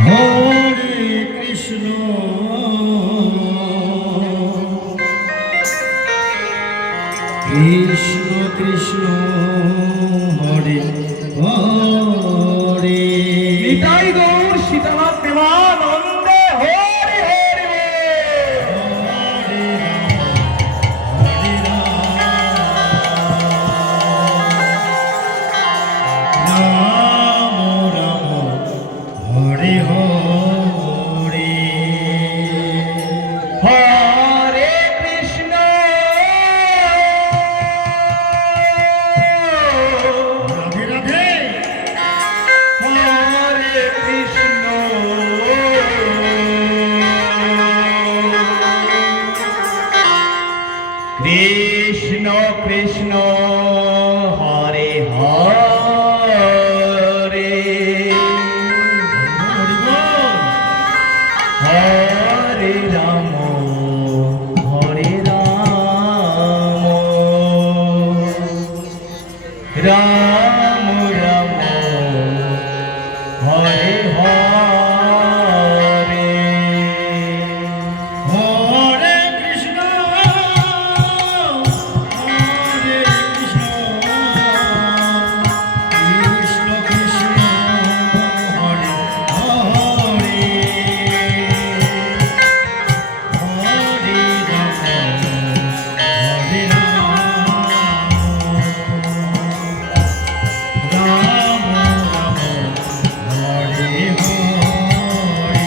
হরে কৃষ্ণ কৃষ্ণ কৃষ্ণ হরে হরে নিতাই গৌর সীতানাথ প্রেমানন্দে হরে হরে হরে রাম রাম হরে হরে হরে কৃষ্ণ রাধে রাধে হরে কৃষ্ণ কৃষ্ণ কৃষ্ণ হরে হরে হরে রাম রাম রাম হরে হরে হরে কৃষ্ণ হরে কৃষ্ণ কৃষ্ণ কৃষ্ণ হরে হরে হরে রাম হরে রাম রাম হরে হরে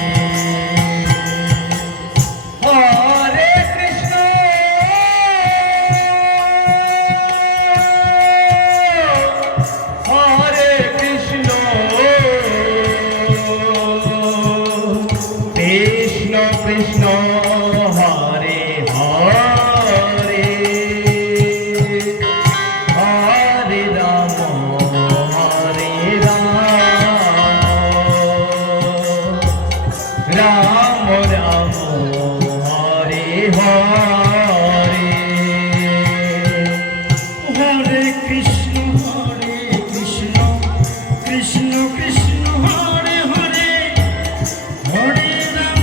হরে কৃষ্ণ হরে কৃষ্ণ কৃষ্ণ কৃষ্ণ হরে হরে হরে রাম রাম রাম হরে হরে হরে কৃষ্ণ কৃষ্ণ কৃষ্ণ হরে হরে হরে রাম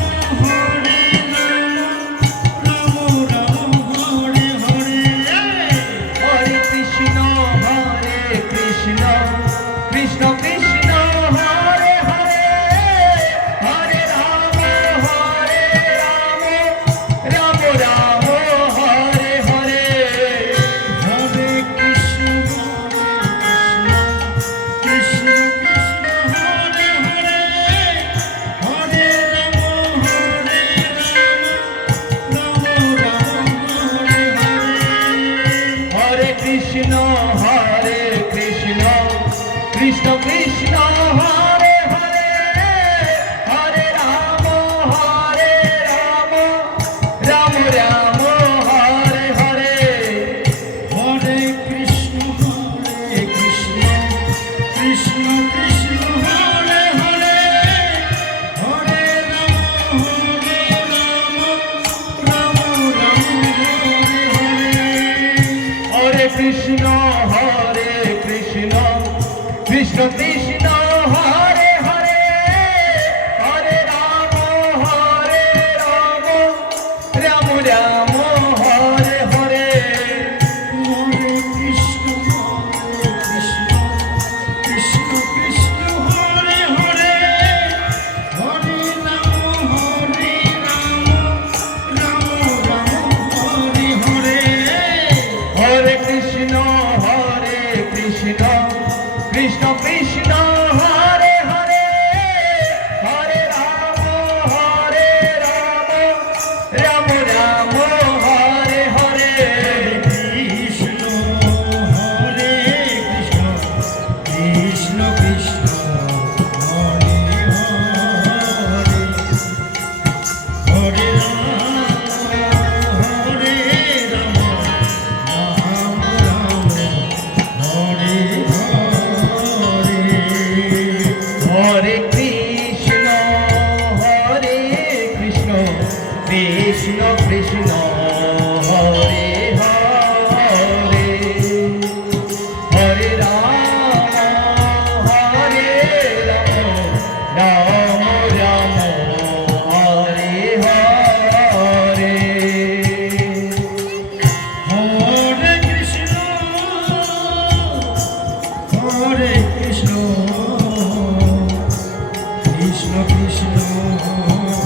কৃষ্ণ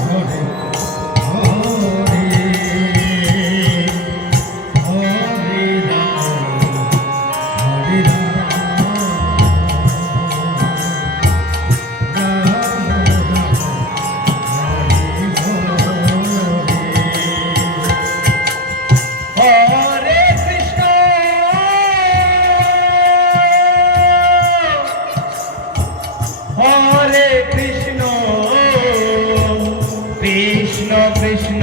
হরে হরে হরে রাম হরে হরে কৃষ্ণ হরে কৃষ্ণ কৃষ্ণ কৃষ্ণ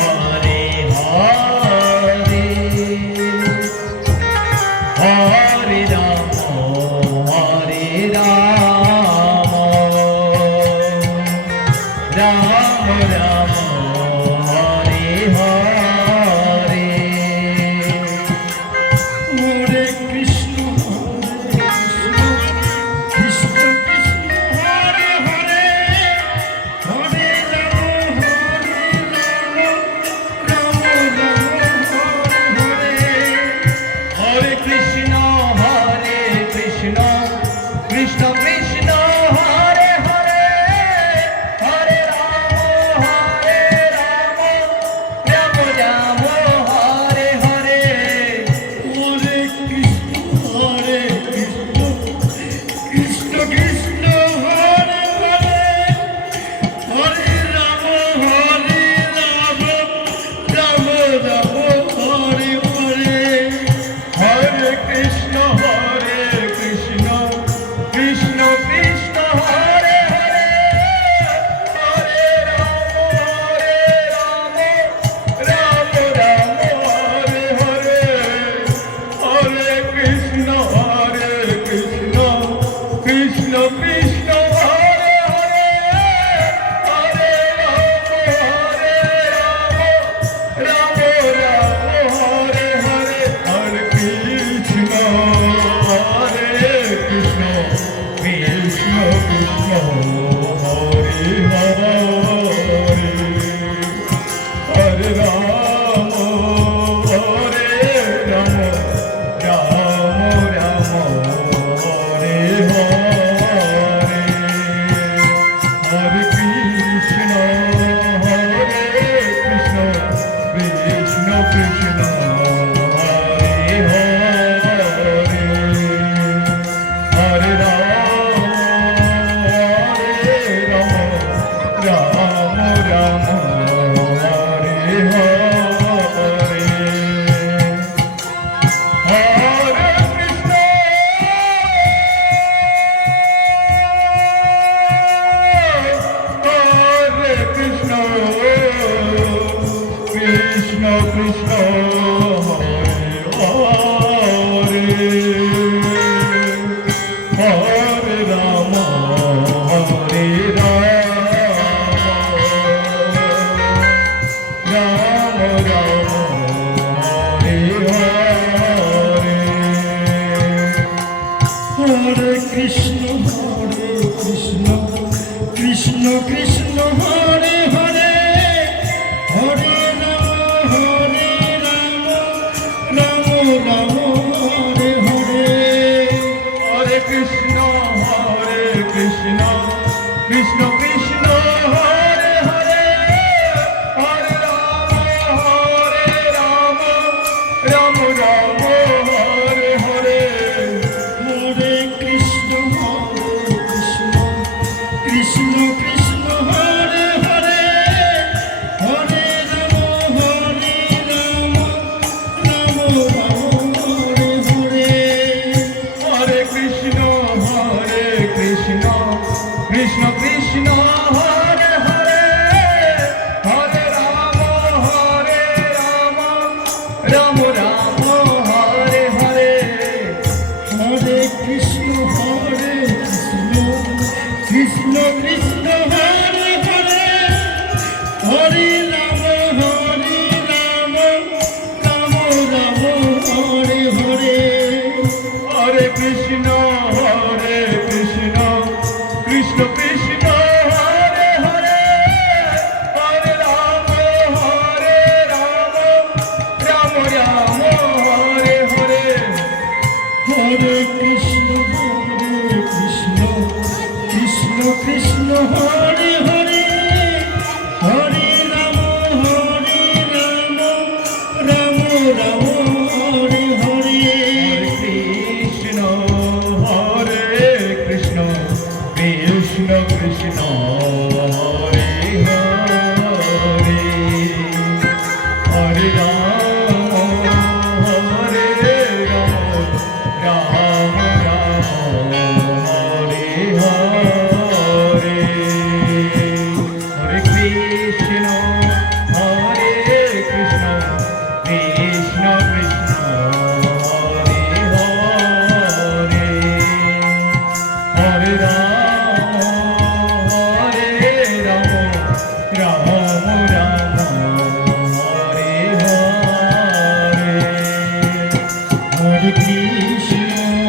হরে হরে হরে রাম হরে রাম রাম রাম হরে হরে হরে কৃষ্ণ কৃষ্ণ কৃষ্ণ হরে হরে হরে রাম রাম হরে হরে কৃষ্ণ কৃষ্ণ কৃষ্ণ হরে হরে হরে রাম রাম রাম হরে হরে হরে কৃষ্ণ কৃষ্ণ কৃষ্ণ হরে হরে হরে রাম রাম রাম হরে হরে হরে কৃষ্ণ কৃষ্ণ কৃষ্ণ কৃষ্ণ হরে হরে হরে রাম রাম রাম হরে হরে হরে কৃষ্ণ কৃষ্ণ কৃষ্ণ কৃষ্ণ হরে হরে হরে রাম রাম হরে হরে হরে কৃষ্ণ কৃষ্ণ কৃষ্ণ কৃষ্ণ হরে হরে হরে রাম রাম রাম হরে হরে হরে কৃষ্ণ কৃষ্ণ কৃষ্ণ কৃষ্ণ হরে হরে হরে রাম রাম রাম হরে হরে হরে কৃষ্ণ হরে কৃষ্ণ কৃষ্ণ কৃষ্ণ হরে হরে হরে রাম হরে রাম রাম হরে হরে হরে কৃষ্ণ কৃষ্ণ কৃষ্ণ হরে হরে হরে রাম রাম রাম হরে হরে হরে কৃষ্ণ কৃষ্ণ কৃষ্ণ কৃষ্ণ হরে হরে হরে রাম রাম রাম হরে হরে হরে কৃষ্ণ কৃষ্ণ কৃষ্ণ হরে হরে হরে রাম রাম রাম হরে হরে হরে কৃষ্ণ কৃষ্ণ কৃষ্ণ কৃষ্ণ হরে হরে হরে রাম রাম রাম হরে হরে হরে কৃষ্ণ কৃষ্ণ কৃষ্ণ হরে হরে হরে রাম রাম রাম হরে হরে হরে কৃষ্ণ কৃষ্ণ কৃষ্ণ কৃষ্ণ হরে হরে হরে রাম রাম রাম হরে হরে হরে কৃষ্ণ কৃষ্ণ কৃষ্ণ হরে হরে হরে রাম রাম রাম হরে হরে কৃষ্ণ হরে কৃষ্ণ কৃষ্ণ কৃষ্ণ হরে হরে হরে রাম হরে রাম রাম রাম হরে হরে হরে কৃষ্ণ হরে কৃষ্ণ কৃষ্ণ কৃষ্ণ হরে হরে হরে রাম রাম রাম হরে হরে হরে কৃষ্ণ